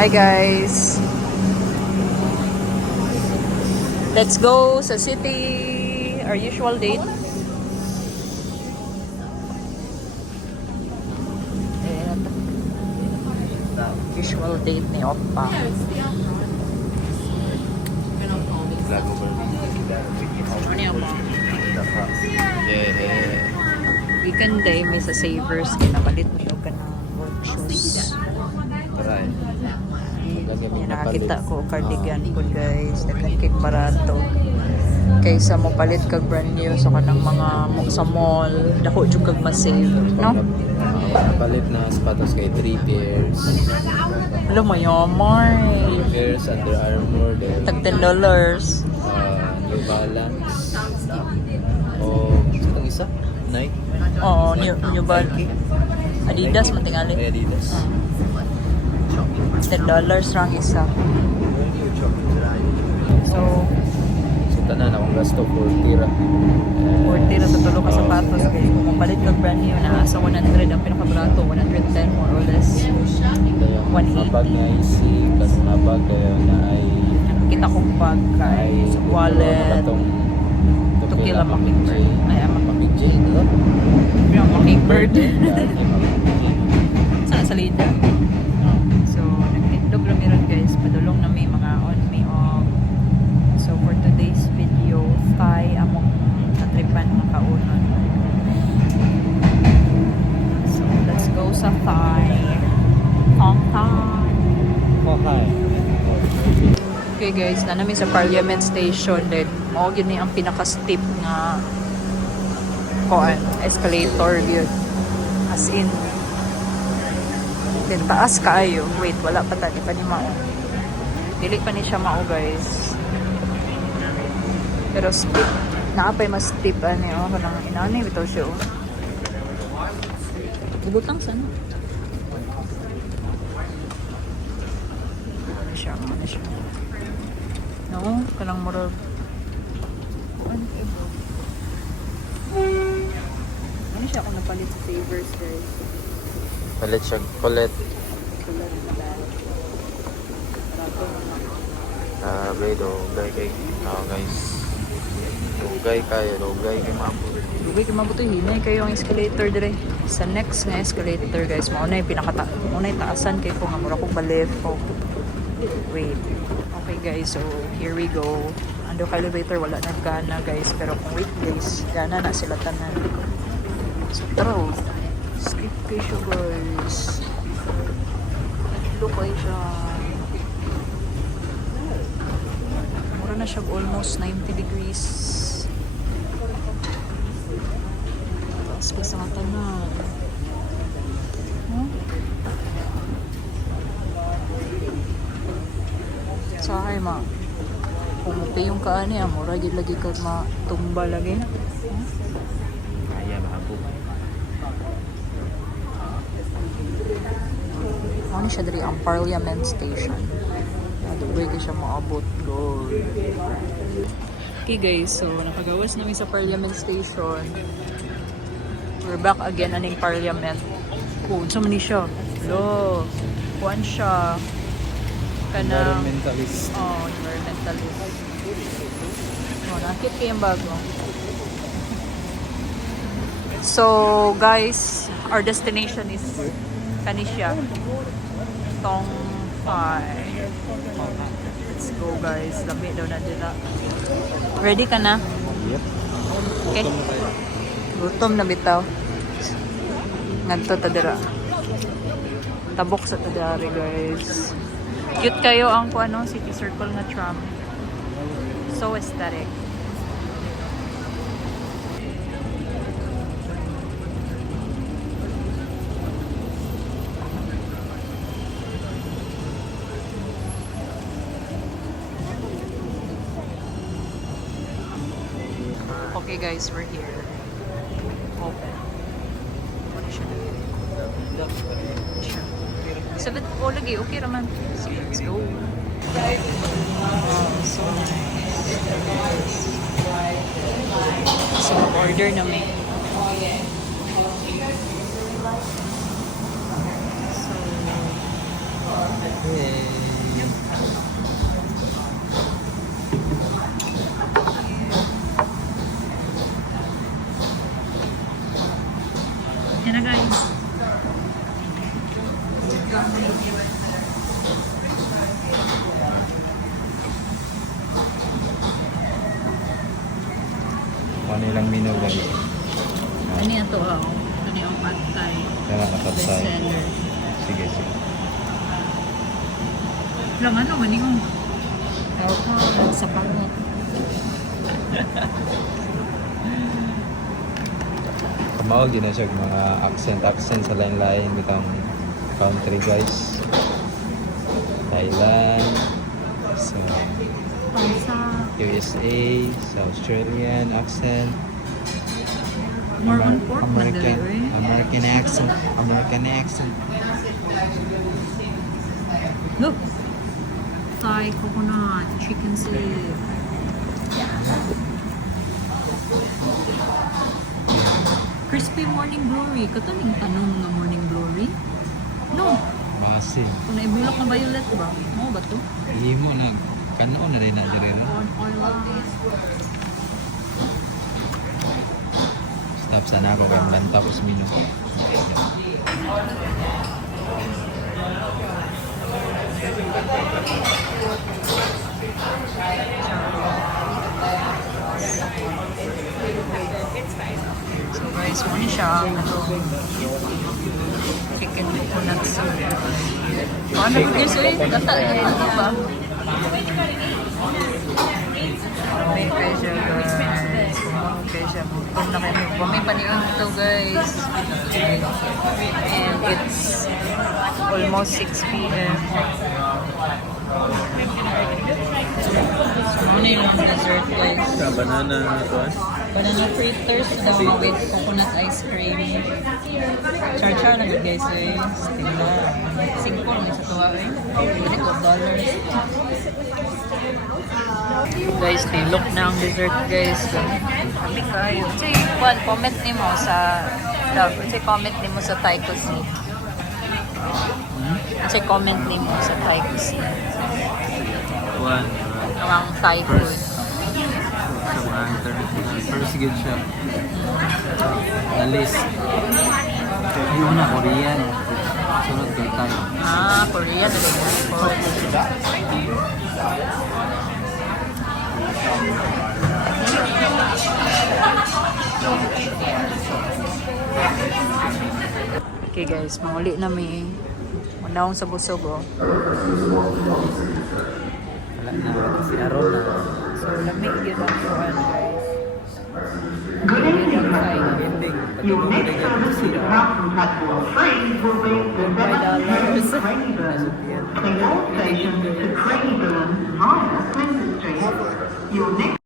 Hi guys. Let's go sa city. Our usual date. Usual date ni Oppa. Ano niya ba? Weekend day may sa Savers. Kinapalit mo yung kanang work shoes. Nakakita ko cardigan po guys. Nagkakit barato. Kaysa mo palit kag brand new sa kanang mga sa mall. Dako jud kag ma-save, no? Palit na sapatos kay 3 pairs. Alam mo yamay. 3 pairs Under Armour. Tag $10. New Balance. O, itong isa? Nike? Oo, new bag. Adidas man tingali. Adidas. $10 lang isa. So, Tanan akong gasto 40 ra. 40 ra sa tulo ka sapatos guys. Kung mapalit kag brand new na sa 100 ang pinakabrato, 110 more or less. 180. Mabag na easy, kasi mabag kayo na ay Kita kong bag kay sa wallet. Tukila Mockingbird. Ay, Mapamidji, diba? yung Mockingbird. Sa salida. So, nag-itlog ramiron guys. Padulong na may mga on may off. So, for today's video, Thai among natripan mga kaunon. So, let's go sa Thai. Hong Kong. Oh, hi. Okay guys, na namin sa Parliament Station din. Mao gyud ni ang pinaka-steep nga escalator yun. As in din taas kaayo. Wait, wala pa tani pa ni mao. Dili pa ni siya mao guys. Pero steep, naapay mas steep ani oh, kanang inani bitaw siya oh. Ibot lang sana. Ano siya? No, kanang murag. Ano siya kung napalit sa Savers guys? Palit siya, palit. Dugay kay guys. Dugay kayo mabot. Dugay kay mabuto hinay kayo ang escalator dire. Sa next nga escalator guys, mao na yung taasan kay ko nga mura kong balif ko. Wait. Okay guys, so here we go. Ando ka elevator, wala na gana guys. Pero kung weekdays, gana na sila tanan. So taro, skip kayo siya guys. Nagilo kayo siya. Mura na siya almost 90 degrees. Taas ka sa tanan. Huh? Sahay ma. Kung mupi yung kaani, mura gid lagi kag matumba lagi. Kaya mahabo. Ano siya diri ang Parliament Station. Dugay ka siya maabot goal. Okay guys, so nakagawas namin sa Parliament Station. We're back again aning Parliament. Kung sa man ni siya. Lo, kuan siya. Kanang Environmentalist. Environmentalist. Nakit kayong bago. So, guys, our destination is Kanisha. Tongpai. Let's go, guys. Labi daw na dila. Ready ka na? Yep. Okay. Gutom na bitaw. Ngadto ta dira. Tabok sa tadari, guys. Cute kayo ang City Circle na tram. So aesthetic. Okay guys, we're here. Open. Ano siya? Sabi ko lagi, okay raman. Sige, let's go. Wow, so nice. So, order na may. So, Hey. Yan na guys. Ano ilang mino guys? Ano yan to? Ano yung pad thai? Kaya nakapsay. Bestseller. Sige, sige. Lang ano, maningong. Ewan sa pangot. Kamao din na siya mga accent sa lain-lain bitang country guys. Thailand, sa Pansa. USA, sa Australian accent, Mormon pork man dali, eh. American accent. Look! Thai coconut, chicken soup. Crispy morning glory. Katuning tanong nga morning glory? No. Masin. Kung naibulok na violet ba? Mo ba to? Ihimo na kano na rin na diri no? Corn oil. Stop sana ako kay mulan tapos mino. So guys, muna siya. Chicken coconut soup. Ano ba guys? Uy, kata. Ano ba? May pressure guys. Okay siya. Kung na kayo. May paniyon to guys. And it's almost 6 p.m. So, ano yung dessert guys? Banana to. Banana fritters daw with coconut ice cream. Char-char na good guys eh. Tingnan. Singpol na sa tuwa eh. $24. Guys, look na ang dessert guys. Kami kayo. Say, comment ni mo sa comment ni mo sa Thai cuisine. Say, comment ni mo sa Thai cuisine. Ang Thai food. First good siya. Na list. Yung na Korean. Sunod kay Thai. Korean. Okay guys, manguli na may manawang sa busog oh. Wala na. Si Aaron na. So, lamig yun ang kuhan guys. Your next service to the mountain platform 3 will be the $5. Craigieburn. Clear all stations to Craigieburn via Clinton Street. Your next